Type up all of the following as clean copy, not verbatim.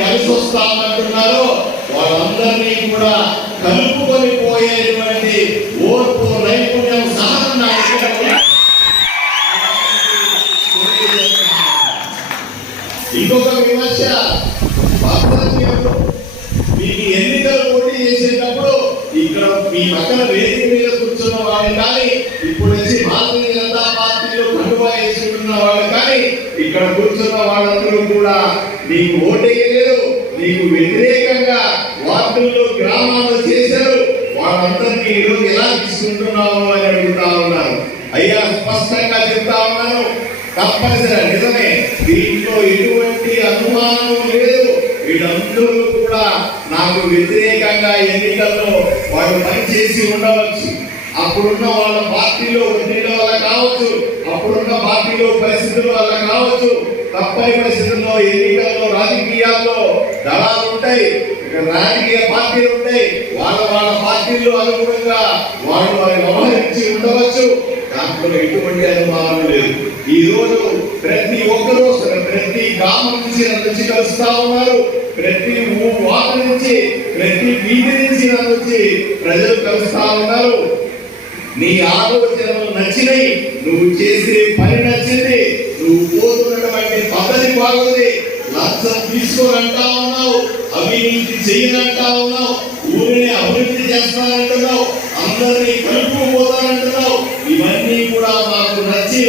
కలిసి వస్తామంటున్నారో వాళ్ళందరినీ కూడా కలుపుకొని పోయేటువంటి ఓర్పు, నైపుణ్యం, సహనం ఇంకొక విమర్శ, మీకు ఎన్నికలు పోటీ చేసేటప్పుడు ఇక్కడ మీ పక్కన వేదిక మీద కూర్చున్న వాళ్ళు కానీ, ఇప్పుడు వచ్చి భారతీయ జనతా పార్టీలో కండువా వేసుకుంటున్న వాళ్ళు కానీ, ఇక్కడ కూర్చున్న వాళ్ళందరూ కూడా నీకు ఓటేయలేదు, నీకు వ్యతిరేకంగా వార్డుల్లో గ్రామాల్లో చేశారు. వాళ్ళందరినీ ఈరోజు ఎలా తీసుకుంటున్నావు అని అడుగుతా ఉన్నారు. అయ్యా, స్పష్టంగా చెప్తా ఉన్నాను, తప్పనిసరి నిజమే, దీంట్లో ఎటువంటి అనుమానం లేదు. వీళ్ళందరూ కూడా నాకు వ్యతిరేకంగా ఎన్నికల్లో వాళ్ళు పనిచేసి ఉండవచ్చు. అప్పుడున్న వాళ్ళ పార్టీలో ఒత్తిడి వల్ల కావచ్చు, అప్పుడున్న పార్టీలో పరిస్థితుల వల్ల కావచ్చు. తప్పని పరిస్థితుల్లో ఎన్నికల్లో రాజకీయాల్లో దళాలు ఉంటాయి, రాజకీయ పార్టీలు ఉంటాయి. వాళ్ళ పార్టీల్లో అనుగుణంగా వాళ్ళు వ్యవహరించి ఉండవచ్చు. దాంట్లో ఎటువంటి అనుమానం లేదు. ఈ రోజు ప్రతి ఒక్కరూ ప్రతి గ్రామం నుంచి నన్ను కలుస్తా ఉన్నారు. ప్రతి వార్డు నుంచి, ప్రతి వీధి నుంచి నన్ను ప్రజలు కలుస్తా ఉన్నారు. నీ ఆలోచనలు నచ్చినాయి, నువ్వు చేసే పని నచ్చింది, నువ్వు పోతున్నటువంటి పద్ధతి బాగుంది. లంచం తీసుకోనంటా ఉన్నావు, అవినీతి చేయనంటా ఉన్నావు, ఊరిని అభివృద్ధి చేస్తానంటున్నావు, అందరినీ కలుపుకుపోతానంటున్నావు. ఇవన్నీ కూడా మాకు నచ్చి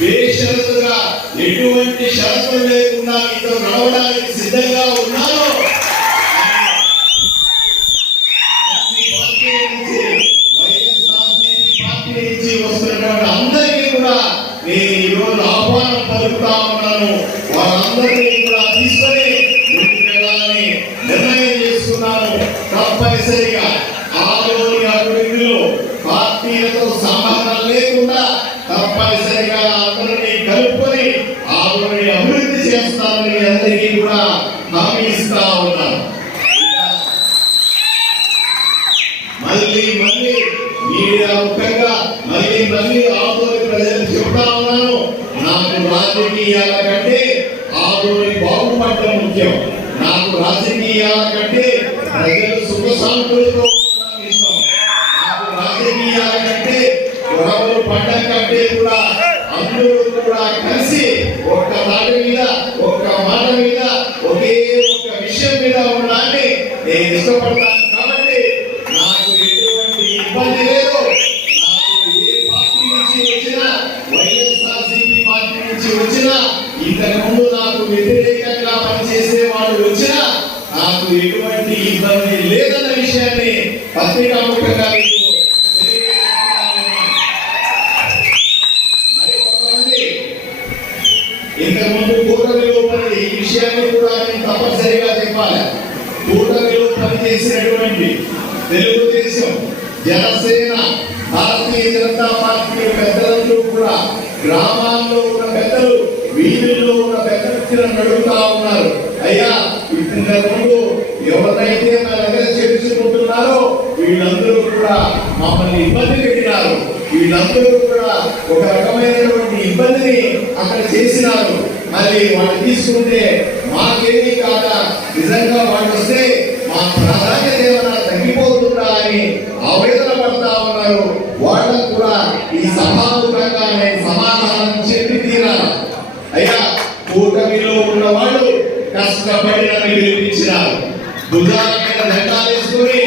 బేషరతుగా ఎటువంటి షరతులు లేకుండా మీతో నడవడానికి సిద్ధంగా ఉన్నాను. పార్టీ నుంచి వస్తున్నటువంటి అందరికీ కూడా నేను ఈ రోజు ఆహ్వానం పలుకుతా ఉన్నాను. వాళ్ళందరినీ కూడా తీసుకొని ముందుకెళ్ళాలని నిర్ణయం చేసుకున్నాను. తప్పనిసరిగా ఆలోని అభివృద్ధిలో పార్టీలతో సంబంధం లేకుండా తప్పనిసరిగా అందరినీ కలుపుకొని ఆలోని అభివృద్ధి చేస్తానని అందరికీ కూడా హామీ ఇస్తా ఉన్నాను. మళ్ళీ మీడియా ముఖ్యంగా మళ్ళీ ఆదోని ప్రజలు చెప్తా ఉన్నాను, నాకు రాజకీయాల కంటే ఆదోని బాగుపడటం ముఖ్యం. నాకు రాజకీయాల కంటే ప్రజలు సుఖ శాంతులతో ఇష్టం. నాకు రాజకీయాల కంటే గొడవలు పడ్డం కంటే కూడా అందరూ కూడా కలిసి ఒక్క మాట మీద, ఒక్క మాట మీద, ఒకే ఒక్క విషయం మీద ఉండడాన్ని నేను ఇష్టపడతాను. కాబట్టి నాకు ఎటువంటి ఇబ్బంది లేదు. నాకు ఏ పార్టీ నుంచి వచ్చినా, వైఎస్ఆర్సీపీ పార్టీ నుంచి వచ్చినా, ఇంతకు ముందు నాకు వ్యతిరేకంగా పనిచేసే వాళ్ళు వచ్చినా నాకు ఎటువంటి ఇబ్బంది లేదన్న విషయాన్ని పత్రికాముఖంగా ఇంతకుముందు కూటమిలో పని ఈ విషయాన్ని కూడా నేను తప్పనిసరిగా చెప్పాలి. కూటమిలో పనిచేసినటువంటి తెలుగుదేశం, జనసేన, భారతీయ జనతా పార్టీ పెద్దలందరూ కూడా గ్రామాల్లో ఉన్న పెద్దలు, వీధుల్లో ఉన్న పెద్దలు అడుగుతా ఉన్నారు, అయ్యా ఇంతకుముందు ఎవరైతే మన దగ్గర చేర్చుకుంటున్నారో వీళ్ళందరూ కూడా మమ్మల్ని ఇబ్బంది పెట్టినారు, వీళ్ళందరూ కూడా ఒక రకమైనటువంటి ఇబ్బందిని అక్కడ చేసినారు. మరి వాళ్ళు తీసుకుంటే మాకేమీ కాదా, నిజంగా వాళ్ళు వస్తే మా ప్రాధాన్యత ఏమైనా తగ్గిపోతుందా అని ఆవేదన పడతా ఉన్నారు. వాళ్ళకు కూడా ఈ సభాముఖంగా నేను సమాధానం చెప్పి తీరాలి. అయ్యా, కూటమిలో ఉన్న వాళ్ళు కష్టపడి నన్ను గెలిపించినారు. భుజాల మీద జెండాలు వేసుకొని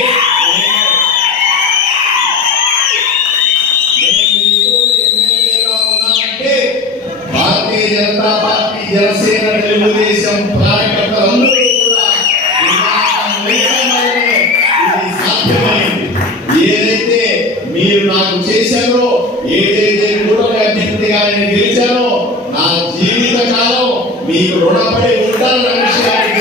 భారతీయ జనతా పార్టీ, జనసేన, తెలుగుదేశం కార్యకర్తలందరూ కూడా ఇది సాధ్యమైంది. ఏదైతే మీరు నాకు చేశారో, ఏదైతే కూటమి అభ్యర్థిగా నేను గెలిచానో, నా జీవిత కాలం మీకు రుణపడి ఉంటానన్న విషయాన్ని